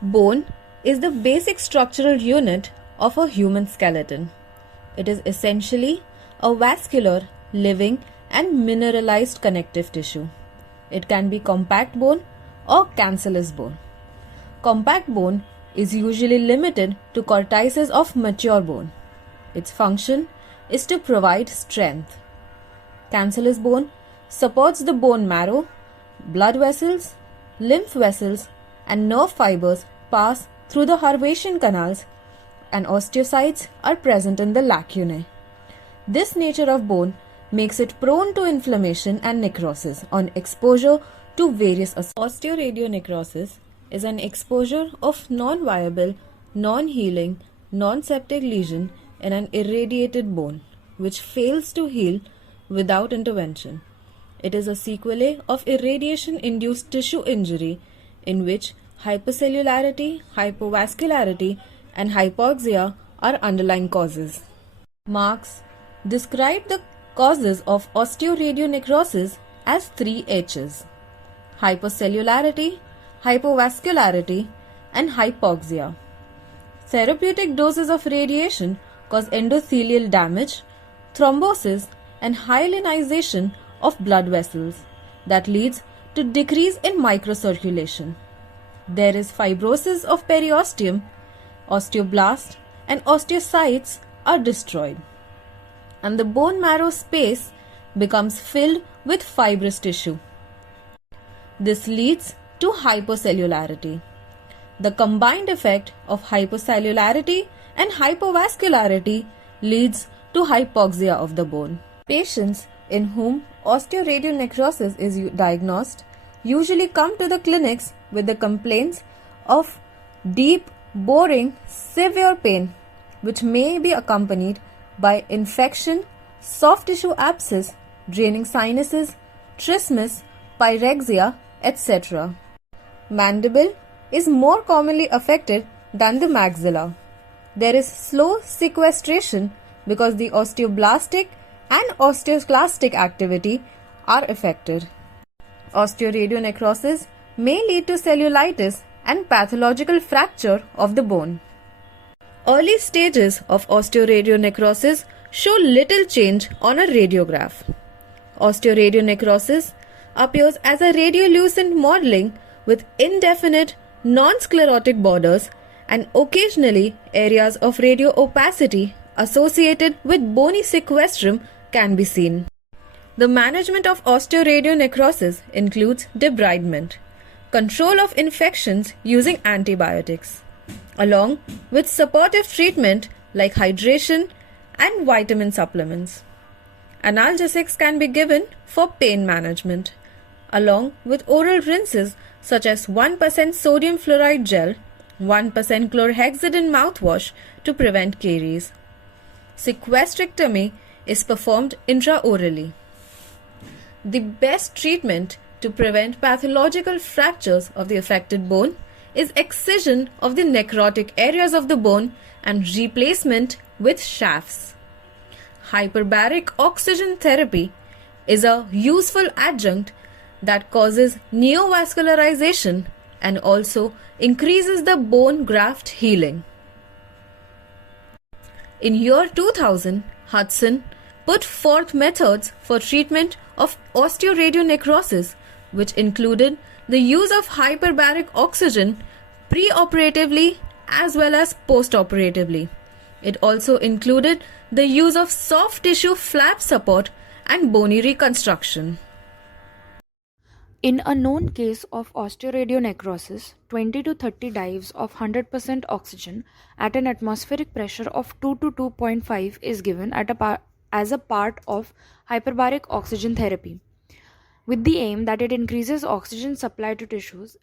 Bone is the basic structural unit of a human skeleton. It is essentially a vascular, living, and mineralized connective tissue. It can be compact bone or cancellous bone. Compact bone is usually limited to cortices of mature bone. Its function is to provide strength. Cancellous bone supports the bone marrow, blood vessels, lymph vessels, and nerve fibers pass through the Hervatian canals, and osteocytes are present in the lacunae. This nature of bone makes it prone to inflammation and necrosis on exposure to various Osteoradionecrosis is an exposure of non-viable, non-healing, non-septic lesion in an irradiated bone, which fails to heal without intervention. It is a sequelae of irradiation-induced tissue injury in which hypercellularity, hypovascularity, and hypoxia are underlying causes. Marx described the causes of osteoradionecrosis as 3 H's: hypercellularity, hypovascularity, and hypoxia. Therapeutic doses of radiation cause endothelial damage, thrombosis, and hyalinization of blood vessels that leads to decrease in microcirculation. There is fibrosis of periosteum, osteoblasts and osteocytes are destroyed, and the bone marrow space becomes filled with fibrous tissue. This leads to hypercellularity. The combined effect of hypercellularity and hypovascularity leads to hypoxia of the bone. Patients in whom osteoradionecrosis is diagnosed usually come to the clinics with the complaints of deep, boring, severe pain, which may be accompanied by infection, soft tissue abscess, draining sinuses, trismus, pyrexia, etc. Mandible is more commonly affected than the maxilla. There is slow sequestration because the osteoblastic and osteoclastic activity are affected. Osteoradionecrosis may lead to cellulitis and pathological fracture of the bone. Early stages of osteoradionecrosis show little change on a radiograph. Osteoradionecrosis appears as a radiolucent modeling with indefinite, non-sclerotic borders and occasionally areas of radioopacity associated with bony sequestrum can be seen. The management of osteoradionecrosis includes debridement, control of infections using antibiotics, along with supportive treatment like hydration and vitamin supplements. Analgesics can be given for pain management, along with oral rinses such as 1% sodium fluoride gel, 1% chlorhexidine mouthwash to prevent caries. Sequestrectomy is performed intraorally. The best treatment to prevent pathological fractures of the affected bone is excision of the necrotic areas of the bone and replacement with shafts. Hyperbaric oxygen therapy is a useful adjunct that causes neovascularization and also increases the bone graft healing. In year 2000, Hudson put forth methods for treatment of osteoradionecrosis, which included the use of hyperbaric oxygen preoperatively as well as postoperatively. It also included the use of soft tissue flap support and bony reconstruction. In a known case of osteoradionecrosis, 20 to 30 dives of 100% oxygen at an atmospheric pressure of 2 to 2.5 is given as a part of hyperbaric oxygen therapy, with the aim that it increases oxygen supply to tissues